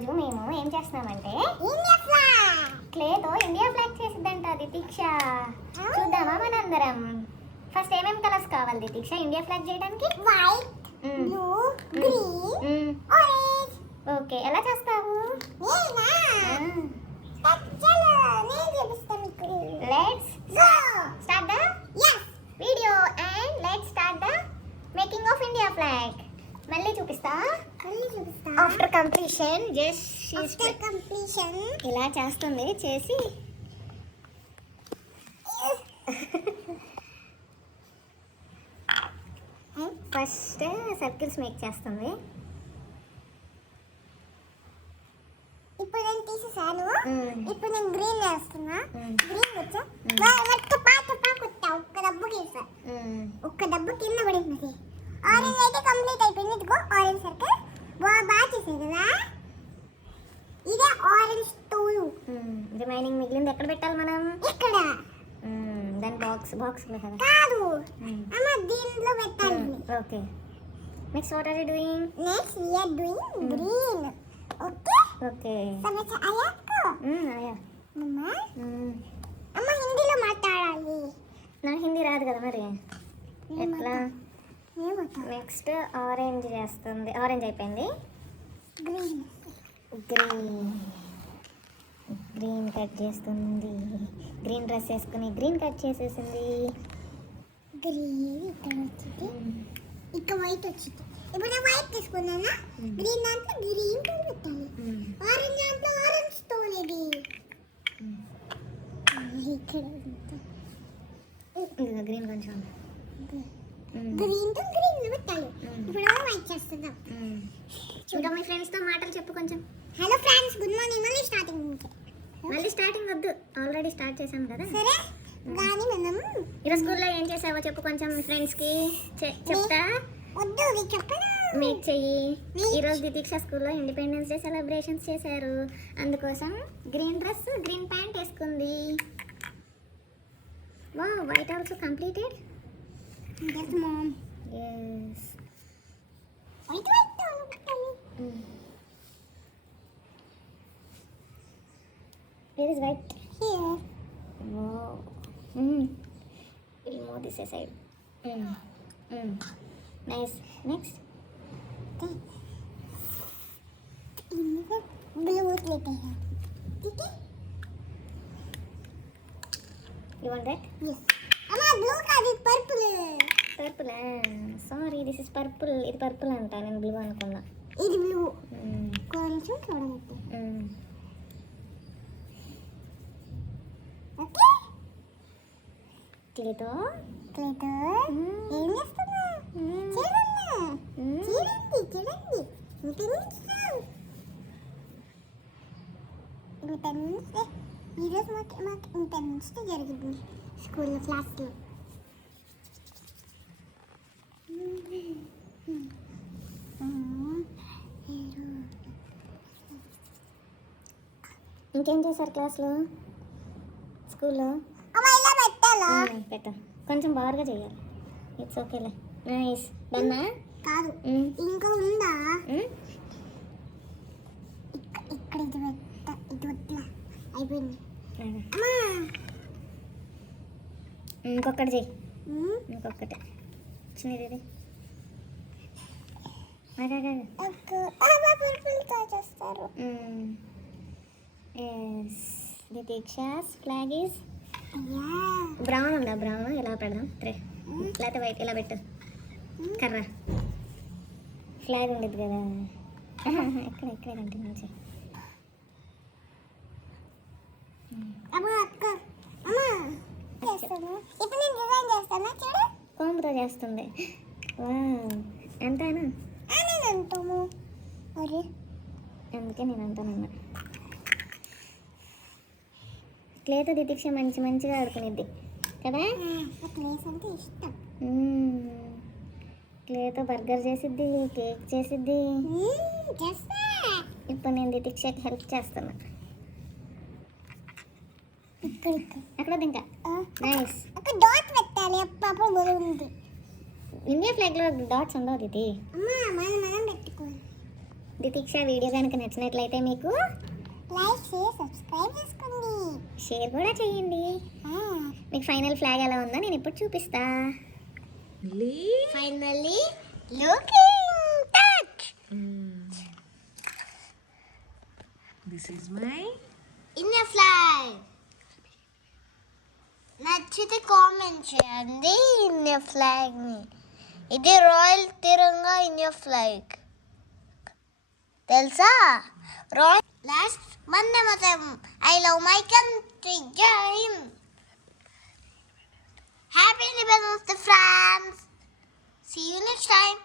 ఈరోజు మేము ఏం చేస్తున్నామంటే క్లేతో ఇండియా ఫ్లాగ్ చేసిద్దంట దితీక్ష. చూద్దామా మనందరం? ఫస్ట్ ఏమేమి కలర్స్ కావాలి దితీక్ష ఇండియా ఫ్లాగ్ చేయడానికి? White, blue, green, orange. Okay, ఎలా చేస్తావు? Let's start the video and let's start the making of India flag. మళ్ళీ చూపిస్తా. ఆఫ్టర్ కంప్లీషన్ ఇలా చేస్తుంది. చేసి ఫస్ట్ సర్కిల్స్ మేక్ చేస్తుంది. ఇప్పుడు నేను తీసేసాను. ఇప్పుడు నేను గ్రీన్ వేస్తున్నా. గ్రీన్ వచ్చా ఒక్క డబ్బు గీసా. ఒక్క డబ్బు కింద పడింది. ఆరెంజ్ అయితే కంప్లీట్ అయిపోయింది. ఇదిగో ఆరెంజ్ సర్కిల్ బాగా చేసాయి కదా. ఇదే ఆరెంజ్ టూలు. రిమైనింగ్ మిగిలింది ఎక్కడ పెట్టాలి మనం? ఇక్కడ. దాని బాక్స్ కదా. కాదు అమ్మ, దీంట్లో పెట్టాలి. Okay, next what are you doing? Next we are doing green. Okay okay, సమझ आया आपको? ఆయా. మమ్మా అమ్మ హిందీలో మాట్లాడాలి. నాకు హిందీ రాదు కదా మరి. ఎట్లా? ఏమవుతా? నెక్స్ట్ ఆరెంజ్ చేస్తుంది. ఆరెంజ్ అయిపోయింది. గ్రీన్ గ్రీన్ కట్ చేస్తుంది. గ్రీన్ డ్రెస్ వేసుకుని గ్రీన్ కట్ చేసేసింది. గ్రీన్ ఇక్కడ వచ్చింది. ఇక్కడ వైట్ వచ్చింది. ఇప్పుడు నేను వైట్ తీసుకున్నానా. గ్రీన్ దాంట్లో గ్రీన్ టోన్ పెట్టాలి. ఆరెంజ్ దాంట్లో ఆరెంజ్ టోన్. ఇది ఇక్కడ గ్రీన్ కొంచెం గ్రీన్ తో గ్రీన్ పెట్టాలి. ఇప్పుడు వైట్ చేస్తున్నాం. ఇంకా మీ ఫ్రెండ్స్తో మాటలు చెప్పు కొంచెం. Hello friends, good morning. మళ్ళీ స్టార్టింగ్ వద్దు, ఆల్రెడీ స్టార్ట్ చేసాం కదా. సరే కానీ మనం ఈరోజు స్కూల్లో ఏం చేసావో చెప్పు కొంచెం మీ ఫ్రెండ్స్కి. చెప్తా. వద్దు చెప్పను. మేక్ చెయ్యి. ఈరోజు దితీక్ష స్కూల్లో ఇండిపెండెన్స్ డే సెలబ్రేషన్స్ చేశారు. అందుకోసం గ్రీన్ డ్రెస్ గ్రీన్ ప్యాంట్ వేసుకుంది. Wow, white also completed. Yes, mom. Yes. Wait. Where is white? Here. Wow. We'll move this aside. Nice. Next. Blue लेते हैं. ठीक है? You want that? Yes. అమ్మా blue కాదు, purple. Purple. Sorry, this is purple. ఇది purple అంట, నేను blue అనుకున్నా. ఇది బ్లూ. కొంచెం చూడండి. ఓకే. క్లేతో ఏం చేస్తున్నా? చూడండి. ఈరోజు మాకు ఇంటెన్స్ జరిగింది స్కూల్లో క్లాస్లో. ఇంకేం చేశారు క్లాస్లో? స్కూల్లో ఇలా పెట్టాలా? పెట్టా. కొంచెం బాగా చేయాలి. ఇట్స్ ఓకేలే. నైస్. డన్నా? కాదు, ఇంకా ఉందా? ఇక్కడ ఇది పెట్ట. ఇది వద్దా? అయిపోయింది. ఇంకొకటి చెయ్యి. ఇంకొకటి చిన్నది. చేస్తారు. దితీక్షాస్ ఫ్లాగ్ ఈజ్ బ్రౌన్ ఉందా? బ్రౌన్ ఎలా పెడదాం? లేకపోతే వైట్ ఎలా పెట్టు. కర్ర ఫ్లాగ్ ఉండేది కదా. ఎక్కడ కంటిన్యూ చేయి. కోంబుతో చేస్తుంది. అంటానా? అందుకే నేను అంటానన్నా. క్లేతో దితీక్ష మంచిగా ఆడుకునేది కదా. క్లేతో బర్గర్ చేసిద్ది, కేక్ చేసిద్ది. ఇప్పుడు నేను దితీక్షకి హెల్ప్ చేస్తున్నా. అక్కడ ఇంకా నైస్. డాట్ పెట్టాలి. అప్పుడు బాగుంది. ఇండియా ఫ్లాగ్ లో డాట్స్ ఉండవు దిది. మనం పెట్టుకోవాలి. దితీక్ష వీడియో కనుక నచ్చినట్లయితే మీకు లైక్ షేర్ సబ్స్క్రైబ్ చేసుకోండి. షేర్ కూడా చేయండి. మీకు ఫైనల్ ఫ్లాగ్ ఎలా ఉందో నేను ఇప్పుడు చూపిస్తా. Finally looking touch. This is my India flag. నచ్చితే కామెంట్ చేయండి. ఇండియా ఫ్లాగ్ ని ఇది రాయల్ తిరంగా ఇండియా ఫ్లాగ్ తెలుసా? Royal last Vande Mataram. I love my country. జై హింద్. Happy Independence Day friends. See you next time.